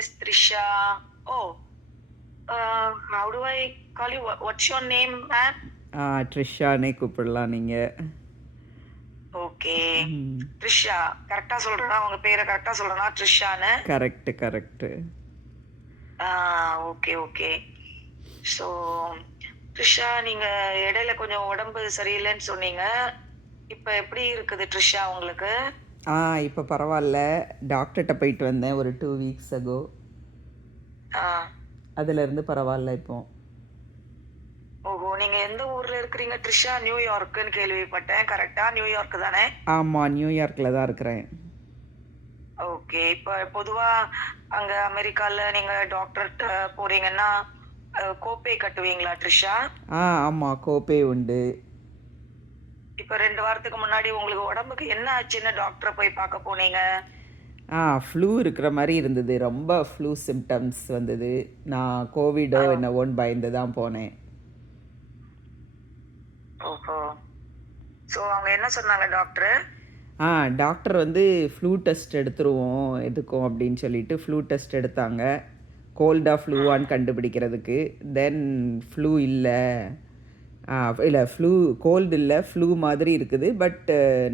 Miss Trisha. Oh, how do I call you? What's your name, ma'am? ட்ரிஷானே கூப்பிடலாம் நீங்கள். Okay. ம். ட்ரிஷா. கரெக்டா சொல்றேனா? உங்க பேரை கரெக்டா சொல்றேனா? ட்ரிஷான்னு. Correct correct. Okay okay. So Trisha, நீங்க இடையில கொஞ்சம் உடம்பு சரியில்லைன்னு சொன்னீங்க. இப்ப எப்படி இருக்குது ட்ரிஷா உங்களுக்கு? இப்போ பரவாயில்ல. டாக்டர்கிட்ட போயிட்டு வந்தேன் ஒரு 2 வீக்ஸ் அகோ. ஆ. அதுலேருந்து பரவாயில்ல இப்போ. ஓஹோ, நீங்க எந்த ஊர்ல இருக்கிறீங்க ட்ரிஷா? நியூயார்க்குன்னு கேள்விப்பட்டேன். கரெக்டா? நியூயார்க் தானே? ஆமாம், நியூயார்க்கில் தான் இருக்கிறேன். ஓகே. இப்ப பொதுவா அங்க அமெரிக்கால நீங்க டாக்டர்ட்ட போறீங்கன்னா, கோப்பே கட்டுவீங்களா ட்ரிஷா? ஆமாம், கோப்பே உண்டு. இப்ப 2 வாரத்துக்கு முன்னாடி உங்களுக்கு உடம்புக்கு என்ன ஆச்சுன்னு டாக்டர போய் பார்க்க போனீங்க? ஃப்ளூ இருக்கிற மாதிரி இருந்தது. ரொம்ப ஃப்ளூ சிம்டம்ஸ் வந்தது. நான் கோவிடோ ஆ. என்னவோன்னு பயந்து தான் போனேன். ஓஹோ! ஸோ அவங்க என்ன சொன்னாங்க டாக்டரு? டாக்டர் வந்து ஃப்ளூ டெஸ்ட் எடுத்துருவோம் எதுக்கும் அப்படின்னு சொல்லிட்டு ஃப்ளூ டெஸ்ட் எடுத்தாங்க. கோல்டா ஃப்ளூவான்னு கண்டுபிடிக்கிறதுக்கு. தென் ஃப்ளூ இல்லை, இல்லை ஃப்ளூ கோல்டு இல்லை, ஃப்ளூ மாதிரி இருக்குது, பட்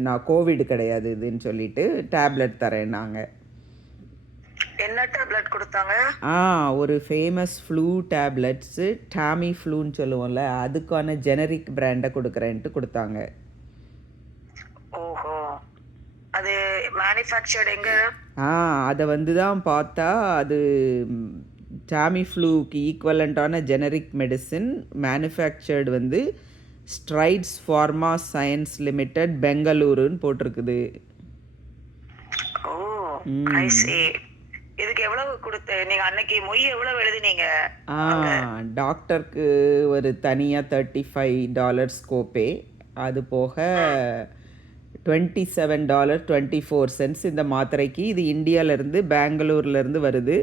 நான் கோவிட் கிடையாது இதுன்னு சொல்லிட்டு டேப்லெட் தரேன்னாங்க. என்ன டேப்லெட் குடுத்தாங்க? ஒரு ஃபேமஸ் ஃப்ளூ டேப்லெட்ஸு, டாமி ஃப்ளூன்னு சொல்லுவோம்ல, அதுக்கான ஜெனரிக் பிராண்டை கொடுக்குறேன்ட்டு கொடுத்தாங்க. ஓஹோ! அது மேனுஃபேக்சர்ட் எங்க? அதை வந்து தான் பார்த்தா அது டாமி ஃப்ளூக்கு ஈக்குவலண்ட்டான ஜெனரிக் மெடிசின் மேனுஃபேக்சர்டு வந்து ஸ்ட்ரைட்ஸ் ஃபார்மா சயின்ஸ் லிமிடெட், பெங்களூருன்னு போட்டிருக்குது. ஓ, ஐ see. இதுக்கு எவ்வளவு கொடுத்து நீங்க அன்னைக்கு மொய் எவ்வளவு எழுதினீங்க? டாக்டருக்கு ஒரு தனியாக $35 கோப்பே. அது போக $27.24 இந்த மாத்திரைக்கு. இது இந்தியாவிலேருந்து பெங்களூர்லேருந்து வருது.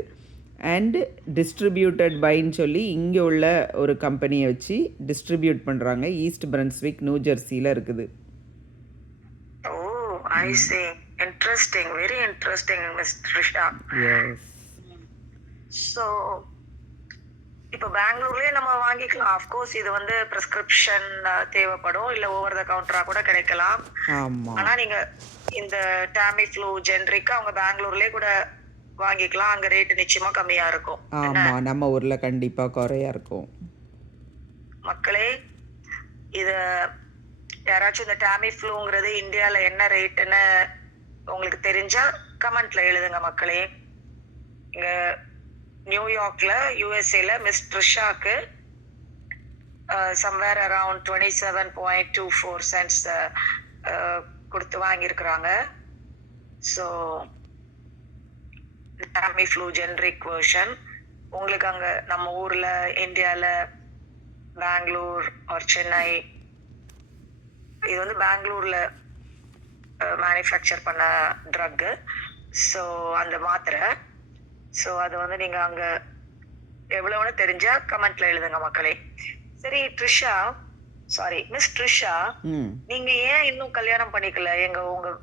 அண்ட் டிஸ்ட்ரிபியூட்டட் பைன்னு சொல்லி இங்கே உள்ள ஒரு கம்பெனியை வச்சு டிஸ்ட்ரிபியூட் பண்ணுறாங்க. ஈஸ்ட் பிரன்ஸ்விக், நியூ ஜெர்சியில் இருக்குது. Oh, I see. Interesting, very interesting miss Trisha. Yes. So இப்போ பெங்களூர்லயே நம்ம வாங்கிக்கலாம். ஆஃப்கோர்ஸ் இது வந்து பிரிஸ்கிரிப்ஷன் தேவைப்படும், இல்லை ஓவர் த கவுண்டரா கூட கிடைக்கலாம். ஆமாம் ஆனா நீங்க இந்த டாமி ஃப்ளூ ஜென்ரிக்கா அவங்க பெங்களூர்லயே கூட வாங்கிக்கலாம். அங்க ரேட் நிச்சயமா கம்மியா இருக்கும். ஆமாம், நம்ம ஊரில் கண்டிப்பாக குறையா இருக்கும். மக்களே, இத யாராச்சும் இந்த டாமி ஃப்ளூங்கிறது இந்தியால என்ன ரேட்டுன்னு உங்களுக்கு தெரிஞ்சா கமெண்ட்ல எழுதுங்க மக்களே. இங்க நியூயார்க்ல யூஎஸ்ஏல மிஸ் ட்ரிஷாக்கு சம்வேர் அரவுண்ட் 27.24 cents கொடுத்து வாங்கியிருக்கிறாங்க. So Tamiflu generic version உங்களுக்கு அங்க நம்ம ஊர்ல இந்தியால பெங்களூர் ஆர் சென்னை, இது வந்து பெங்களூர்ல மேனுஃபேக்சர் பண்ண ட்ரக்கு. ஸோ அந்த மாத்திரை, ஸோ அது வந்து நீங்க அங்க எவ்வளவுன்னு தெரிஞ்சா கமெண்ட்ல எழுதுங்க மக்களே. சரி ட்ரிஷா, சாரி மிஸ் ட்ரிஷா, நீங்க ஏன் இன்னும் கல்யாணம் பண்ணிக்கல? உங்க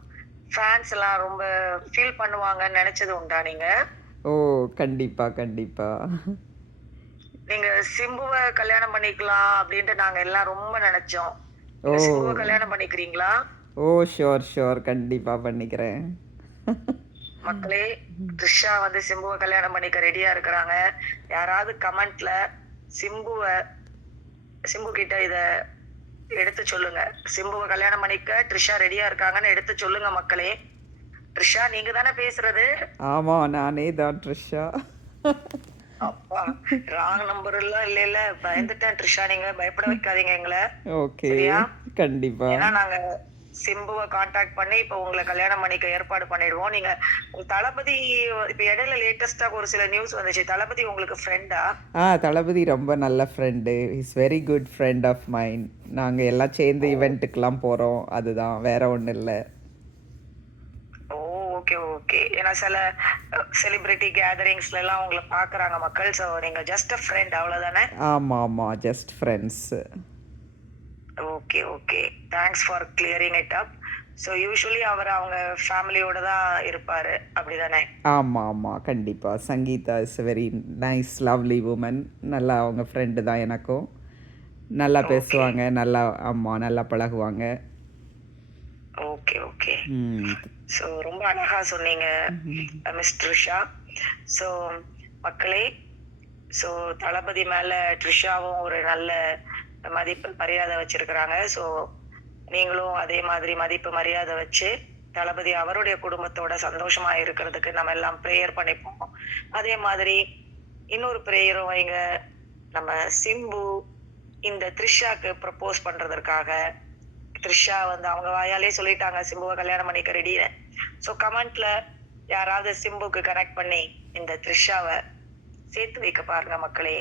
ஃபேன்ஸ் எல்லாம் ரொம்ப ஃபீல் பண்ணுவாங்கன்னு நினைச்சது உண்டா நீங்க? ஓ, கண்டிப்பா கண்டிப்பா. நீங்க சிம்புவை கல்யாணம் பண்ணிக்கலாம் அப்படின்ட்டு நாங்க எல்லாம் ரொம்ப நினைச்சோம். சிம்புவை கல்யாணம் பண்ணிக்கிறீங்களா? ஓ, ஷோர் கண்டிப்பா பண்ணிக்கிறேன். மக்களே, த்ரிஷா வந்து சிம்புவை கல்யாணம் பண்ணிக்க ரெடியா இருக்கிறாங்க. யாராவது கமெண்ட்ல சிம்பு கிட்ட இத எடுத்து சொல்லுங்க. சிம்புவை கல்யாணம் பண்ணிக்க த்ரிஷா ரெடியா இருக்காங்கன்னு எடுத்து சொல்லுங்க மக்களே. த்ரிஷா, நீங்க தானே பேசுறது? ஆமா, நானே தான் த்ரிஷா. அப்பா, ராங் நம்பர் எல்லாம் இல்ல. பயந்துட்டேன் த்ரிஷா, நீங்க பயப்பட வைக்காதீங்க எங்களை. ஓகே, கண்டிப்பா. ஏன்னா நாங்க சிம்புவை கான்டாக்ட் பண்ணி இப்ப உங்களை கல்யாணம் பண்ணிக்க ஏற்பாடு பண்ணிடுவோம். நீங்க தளபதி இப்ப இடையில லேட்டஸ்டா ஒரு சில நியூஸ் வந்துச்சு. தளபதி உங்களுக்கு ஃப்ரெண்டா? தளபதி ரொம்ப நல்ல friend. Is very good friend of mind. நாங்க எல்லாம் சேர்ந்து ஈவெண்ட்டுக்கெல்லாம் போறோம். அதுதான், வேற ஒன்றும் இல்லை. Okay okay. ஏன்னா சில செலிபிரிட்டி கேதரிங்ஸ்ல எல்லாம் உங்களை பாக்குறாங்க மக்கள். சோ நீங்க ஜஸ்ட் a friend, அவ்வளவுதானே? ஆமா, just friends. Okay okay. Thanks for clearing it up. So usually அவர் அவங்க ஃபேமிலியோட தான் இருப்பாரு அப்படிதானே? ஆமாம் ஆமாம் கண்டிப்பாக. Sangeetha is very nice lovely woman. நல்லா அவங்க ஃப்ரெண்டு தான் எனக்கும். நல்லா ஓகே பேசுவாங்க, நல்லா ஆமாம் நல்லா பழகுவாங்க. Okay okay. ம். ஸோ ரொம்ப அழகா சொன்னீங்க மிஸ் ட்ரிஷா. ஸோ மக்களே, ஸோ தளபதி மேல ட்ரிஷாவும் ஒரு நல்ல மதிப்பு மரியாதை வச்சிருக்கிறாங்க. ஸோ நீங்களும் அதே மாதிரி மதிப்பு மரியாதை வச்சு தளபதி அவருடைய குடும்பத்தோட சந்தோஷமா இருக்கிறதுக்கு நம்ம எல்லாம் ப்ரேயர் பண்ணிப்போம். அதே மாதிரி இன்னொரு ப்ரேயரும் வைங்க. நம்ம சிம்பு இந்த த்ரிஷாக்கு ப்ரப்போஸ் பண்றதற்காக த்ரிஷா வந்து அவங்க வாயாலே சொல்லிட்டாங்க சிம்புவை கல்யாணம் பண்ணிக்க ரெடின்னு. ஸோ கமெண்ட்ல யாராவது சிம்புக்கு கனெக்ட் பண்ணி இந்த த்ரிஷாவை சேர்த்து வைக்க பாருங்க மக்களே.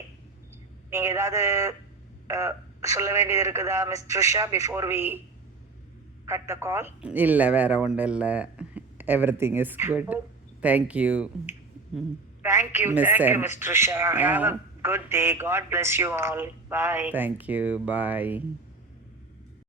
நீங்க ஏதாவது சொல்ல வேண்டியது இருக்குதா miss Trisha before we cut the call? இல்லை வேற ஒன்றும் இல்லை. Everything is good. Thank you thank you miss thank you ma'am. Miss Trisha. Have a good day. God bless you all. Bye. Thank you bye.